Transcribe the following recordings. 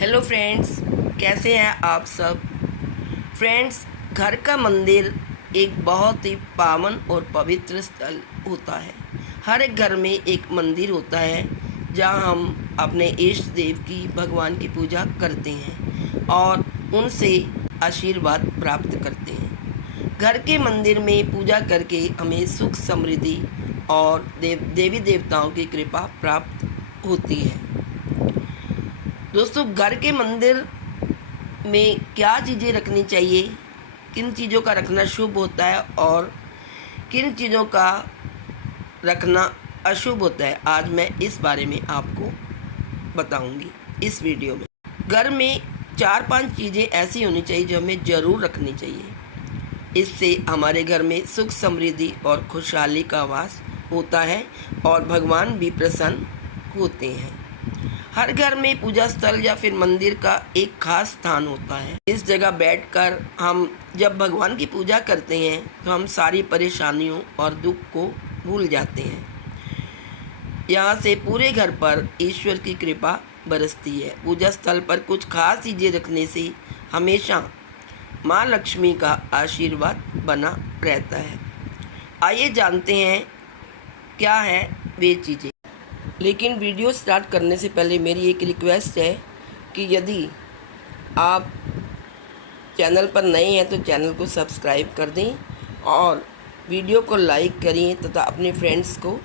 Hello friends, कैसे हैं आप सब। फ्रेंड्स, घर का मंदिर एक बहुत ही पावन और पवित्र स्थल होता है। हर एक घर में एक मंदिर होता है जहां हम अपने इष्ट देव की, भगवान की पूजा करते हैं और उनसे आशीर्वाद प्राप्त करते हैं। घर के मंदिर में पूजा करके हमें सुख, समृद्धि और देवी देवताओं की कृपा प्राप्त होती है। दोस्तों, घर के मंदिर में क्या चीज़ें रखनी चाहिए, किन चीज़ों का रखना शुभ होता है और किन चीज़ों का रखना अशुभ होता है, आज मैं इस बारे में आपको बताऊंगी इस वीडियो में। घर में 4-5 चीज़ें ऐसी होनी चाहिए जो हमें ज़रूर रखनी चाहिए। इससे हमारे घर में सुख, समृद्धि और खुशहाली का वास होता है और भगवान भी प्रसन्न होते हैं। हर घर में पूजा स्थल या फिर मंदिर का एक खास स्थान होता है। इस जगह बैठकर हम जब भगवान की पूजा करते हैं तो हम सारी परेशानियों और दुख को भूल जाते हैं। यहाँ से पूरे घर पर ईश्वर की कृपा बरसती है। पूजा स्थल पर कुछ खास चीज़ें रखने से हमेशा माँ लक्ष्मी का आशीर्वाद बना रहता है। आइए जानते हैं क्या है वे चीज़ें। लेकिन वीडियो स्टार्ट करने से पहले मेरी एक रिक्वेस्ट है कि यदि आप चैनल पर नए हैं तो चैनल को सब्सक्राइब कर दें और वीडियो को लाइक करें तथा अपने फ्रेंड्स को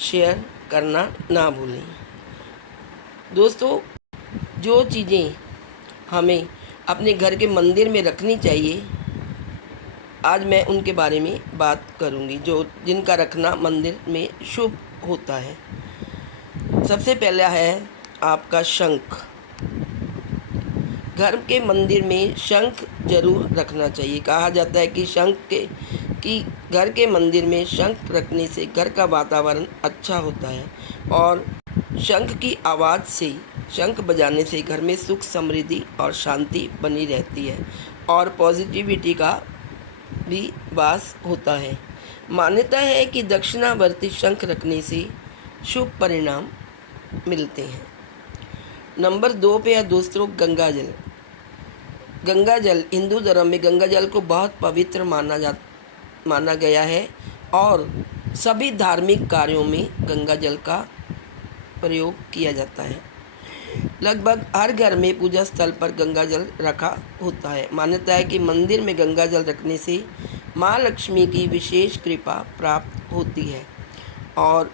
शेयर करना ना भूलें। दोस्तों, जो चीज़ें हमें अपने घर के मंदिर में रखनी चाहिए, आज मैं उनके बारे में बात करूंगी जिनका रखना मंदिर में शुभ होता है। सबसे पहला है आपका शंख। घर के मंदिर में शंख जरूर रखना चाहिए। कहा जाता है कि घर के मंदिर में शंख रखने से घर का वातावरण अच्छा होता है और शंख की आवाज़ से, शंख बजाने से घर में सुख, समृद्धि और शांति बनी रहती है और पॉजिटिविटी का भी वास होता है। मान्यता है कि दक्षिणावर्ती शंख रखने से शुभ परिणाम मिलते हैं। नंबर 2 पे है दोस्तों गंगा जल। गंगा जल, हिंदू धर्म में गंगा जल को बहुत पवित्र माना गया है और सभी धार्मिक कार्यों में गंगा जल का प्रयोग किया जाता है। लगभग हर घर में पूजा स्थल पर गंगा जल रखा होता है। मान्यता है कि मंदिर में गंगा जल रखने से माँ लक्ष्मी की विशेष कृपा प्राप्त होती है और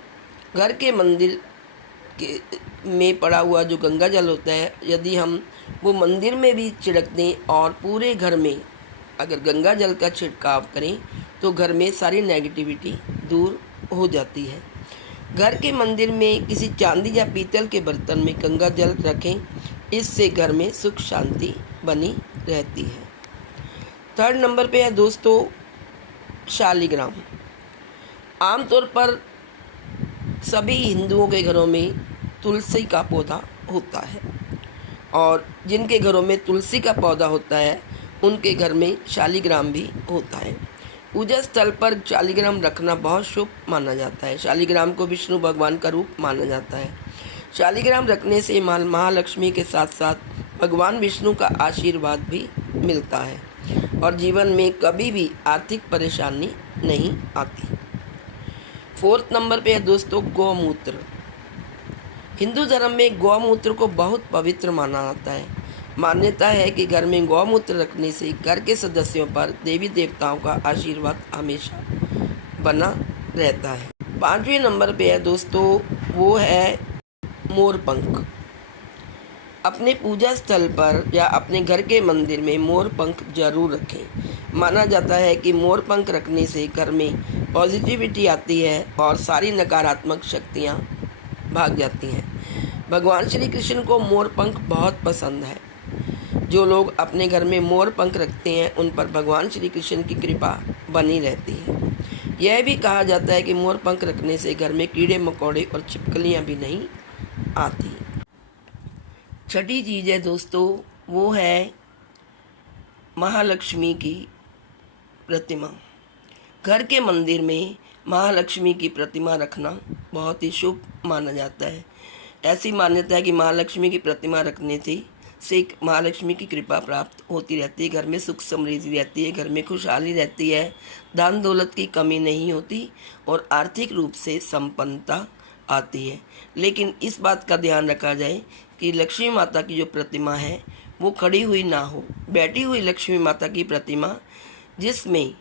घर के मंदिर में पड़ा हुआ जो गंगा जल होता है, यदि हम वो मंदिर में भी छिड़क दें और पूरे घर में अगर गंगा जल का छिड़काव करें तो घर में सारी नेगेटिविटी दूर हो जाती है। घर के मंदिर में किसी चांदी या पीतल के बर्तन में गंगा जल रखें, इससे घर में सुख, शांति बनी रहती है। 3rd नंबर पे है दोस्तों शालिग्राम। आमतौर पर सभी हिंदुओं के घरों में तुलसी का पौधा होता है और जिनके घरों में तुलसी का पौधा होता है उनके घर में शालिग्राम भी होता है। पूजा स्थल पर शालिग्राम रखना बहुत शुभ माना जाता है। शालिग्राम को विष्णु भगवान का रूप माना जाता है। शालिग्राम रखने से महालक्ष्मी के साथ साथ भगवान विष्णु का आशीर्वाद भी मिलता है और जीवन में कभी भी आर्थिक परेशानी नहीं आती। 4th नंबर पे है दोस्तों गौमूत्र। हिंदू धर्म में गौमूत्र को बहुत पवित्र माना जाता है। मान्यता है कि घर में गौमूत्र रखने से घर के सदस्यों पर देवी देवताओं का आशीर्वाद हमेशा बना रहता है। 5वें नंबर पे है दोस्तों, वो है मोरपंख। अपने पूजा स्थल पर या अपने घर के मंदिर में मोरपंख जरूर रखें। माना जाता है कि मोरपंख रखने से घर में पॉजिटिविटी आती है और सारी नकारात्मक शक्तियाँ भाग जाती हैं। भगवान श्री कृष्ण को मोरपंख बहुत पसंद है। जो लोग अपने घर में मोरपंख रखते हैं उन पर भगवान श्री कृष्ण की कृपा बनी रहती है। यह भी कहा जाता है कि मोरपंख रखने से घर में कीड़े मकोड़े और छिपकलियाँ भी नहीं आती। 6ठी चीज़ है दोस्तों, वो है महालक्ष्मी की प्रतिमा। घर के मंदिर में महालक्ष्मी की प्रतिमा रखना बहुत ही शुभ माना जाता है। ऐसी मान्यता है कि महालक्ष्मी की प्रतिमा रखने से से महालक्ष्मी की कृपा प्राप्त होती रहती है, घर में सुख समृद्धि रहती है, घर में खुशहाली रहती है, धन दौलत की कमी नहीं होती और आर्थिक रूप से संपन्नता आती है। लेकिन इस बात का ध्यान रखा जाए कि लक्ष्मी माता की जो प्रतिमा है वो खड़ी हुई ना हो, बैठी हुई लक्ष्मी माता की प्रतिमा जिसमें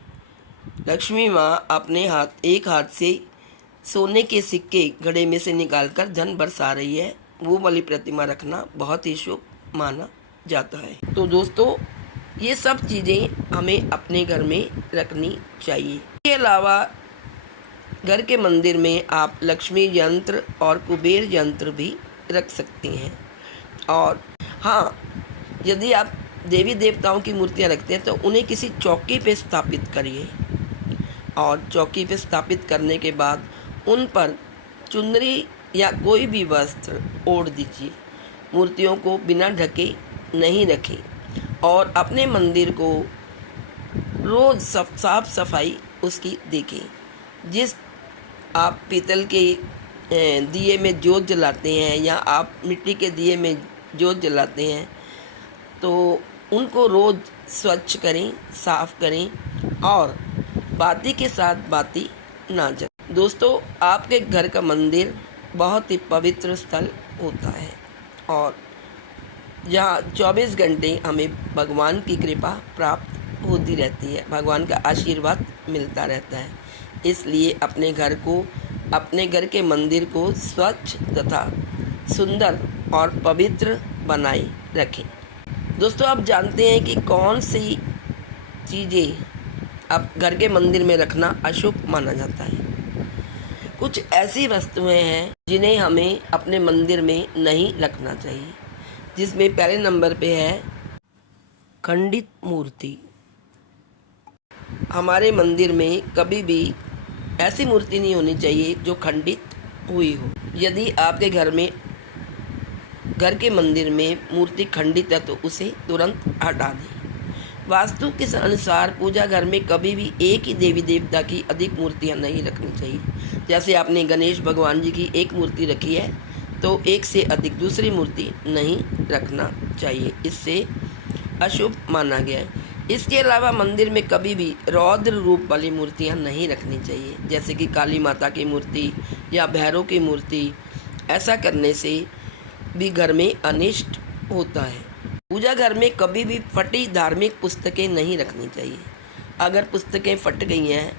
लक्ष्मी माँ अपने एक हाथ से सोने के सिक्के घड़े में से निकालकर धन बरसा रही है, वो वाली प्रतिमा रखना बहुत ही शुभ माना जाता है। तो दोस्तों, ये सब चीज़ें हमें अपने घर में रखनी चाहिए। इसके अलावा घर के मंदिर में आप लक्ष्मी यंत्र और कुबेर यंत्र भी रख सकती हैं। और हाँ, यदि आप देवी देवताओं की मूर्तियाँ रखते हैं तो उन्हें किसी चौकी पे स्थापित करिए और चौकी पे स्थापित करने के बाद उन पर चुनरी या कोई भी वस्त्र ओढ़ दीजिए। मूर्तियों को बिना ढके नहीं रखें और अपने मंदिर को रोज़ साफ सफाई उसकी देखें। जिस आप पीतल के दिए में जोत जलाते हैं या आप मिट्टी के दिए में जोत जलाते हैं तो उनको रोज़ स्वच्छ करें, साफ करें और बाती के साथ बाती ना जलाएं। दोस्तों, आपके घर का मंदिर बहुत ही पवित्र स्थल होता है और यहाँ 24 घंटे हमें भगवान की कृपा प्राप्त होती रहती है, भगवान का आशीर्वाद मिलता रहता है। इसलिए अपने घर के मंदिर को स्वच्छ तथा सुंदर और पवित्र बनाए रखें। दोस्तों, आप जानते हैं कि कौन सी चीज़ें अब घर के मंदिर में रखना अशुभ माना जाता है। कुछ ऐसी वस्तुएं हैं जिन्हें हमें अपने मंदिर में नहीं रखना चाहिए, जिसमें पहले नंबर पे है खंडित मूर्ति। हमारे मंदिर में कभी भी ऐसी मूर्ति नहीं होनी चाहिए जो खंडित हुई हो। यदि आपके घर के मंदिर में मूर्ति खंडित है तो उसे तुरंत हटा दें। वास्तु के अनुसार पूजा घर में कभी भी एक ही देवी देवता की अधिक मूर्तियां नहीं रखनी चाहिए। जैसे आपने गणेश भगवान जी की एक मूर्ति रखी है तो एक से अधिक दूसरी मूर्ति नहीं रखना चाहिए, इससे अशुभ माना गया है। इसके अलावा मंदिर में कभी भी रौद्र रूप वाली मूर्तियां नहीं रखनी चाहिए, जैसे कि काली माता की मूर्ति या भैरव की मूर्ति। ऐसा करने से भी घर में अनिष्ट होता है। पूजा घर में कभी भी फटी धार्मिक पुस्तकें नहीं रखनी चाहिए। अगर पुस्तकें फट गई हैं,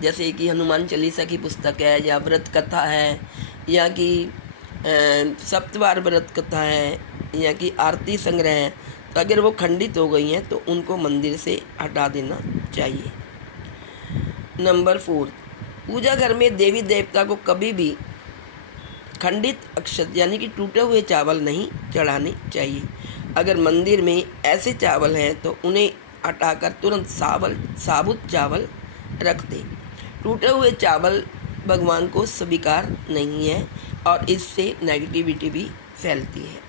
जैसे कि हनुमान चालीसा की पुस्तक है या व्रत कथा है या कि सप्तवार व्रत कथा है या कि आरती संग्रह है, तो अगर वो खंडित हो गई हैं तो उनको मंदिर से हटा देना चाहिए। नंबर 4, पूजा घर में देवी देवता को कभी भी खंडित अक्षत यानी कि टूटे हुए चावल नहीं चढ़ाने चाहिए। अगर मंदिर में ऐसे चावल हैं तो उन्हें हटाकर तुरंत साबुत चावल रख दें। टूटे हुए चावल भगवान को स्वीकार नहीं है और इससे नेगेटिविटी भी फैलती है।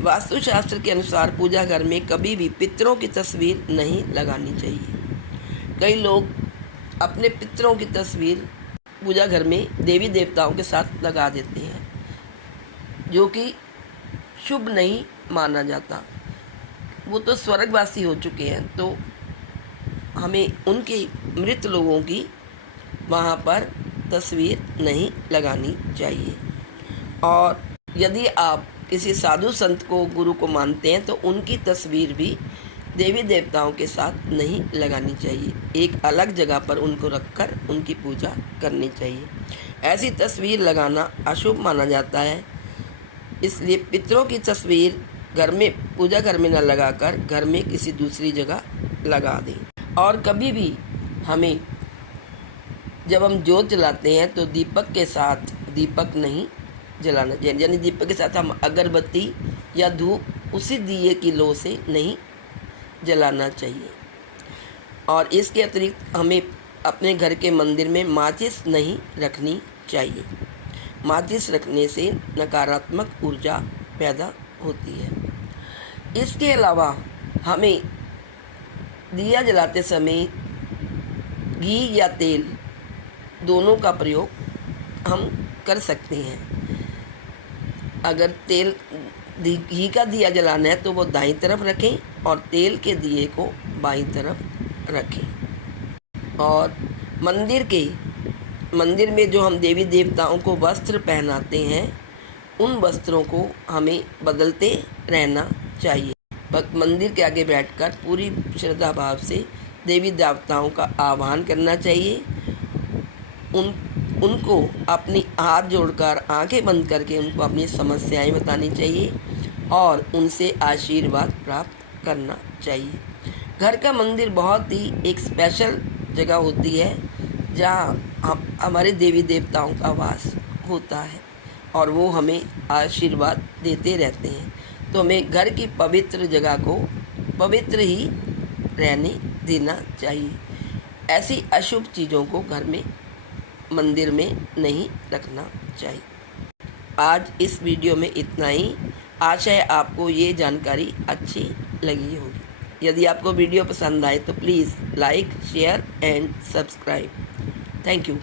वास्तुशास्त्र के अनुसार पूजा घर में कभी भी पितरों की तस्वीर नहीं लगानी चाहिए। कई लोग अपने पितरों की तस्वीर पूजा घर में देवी देवताओं के साथ लगा देते हैं, जो कि शुभ नहीं माना जाता। वो तो स्वर्गवासी हो चुके हैं, तो हमें उनके मृत लोगों की वहाँ पर तस्वीर नहीं लगानी चाहिए। और यदि आप किसी साधु संत को, गुरु को मानते हैं तो उनकी तस्वीर भी देवी देवताओं के साथ नहीं लगानी चाहिए। एक अलग जगह पर उनको रखकर उनकी पूजा करनी चाहिए। ऐसी तस्वीर लगाना अशुभ माना जाता है, इसलिए पितरों की तस्वीर घर में, पूजा घर में न लगाकर घर में किसी दूसरी जगह लगा दें। और कभी भी हमें जब हम जोत जलाते हैं तो दीपक के साथ दीपक नहीं जलाना चाहिए, यानी दीपक के साथ हम अगरबत्ती या धूप उसी दिए की लो से नहीं जलाना चाहिए। और इसके अतिरिक्त हमें अपने घर के मंदिर में माचिस नहीं रखनी चाहिए। माचिस रखने से नकारात्मक ऊर्जा पैदा होती है। इसके अलावा हमें दिया जलाते समय घी या तेल दोनों का प्रयोग हम कर सकते हैं। अगर तेल घी का दिया जलाना है तो वो दाईं तरफ रखें और तेल के दिए को बाईं तरफ रखें। और मंदिर में जो हम देवी देवताओं को वस्त्र पहनाते हैं उन वस्त्रों को हमें बदलते रहना चाहिए। मंदिर के आगे बैठकर पूरी श्रद्धा भाव से देवी देवताओं का आह्वान करना चाहिए। उनको अपनी हाथ जोड़कर आंखें बंद करके उनको अपनी समस्याएं बतानी चाहिए और उनसे आशीर्वाद प्राप्त करना चाहिए। घर का मंदिर बहुत ही एक स्पेशल जगह होती है जहाँ हमारे देवी देवताओं का वास होता है और वो हमें आशीर्वाद देते रहते हैं। तो हमें घर की पवित्र जगह को पवित्र ही रहने देना चाहिए। ऐसी अशुभ चीज़ों को घर में मंदिर में नहीं रखना चाहिए। आज इस वीडियो में इतना ही। आशा है आपको ये जानकारी अच्छी लगी होगी। यदि आपको वीडियो पसंद आए तो please like, share and subscribe. Thank you.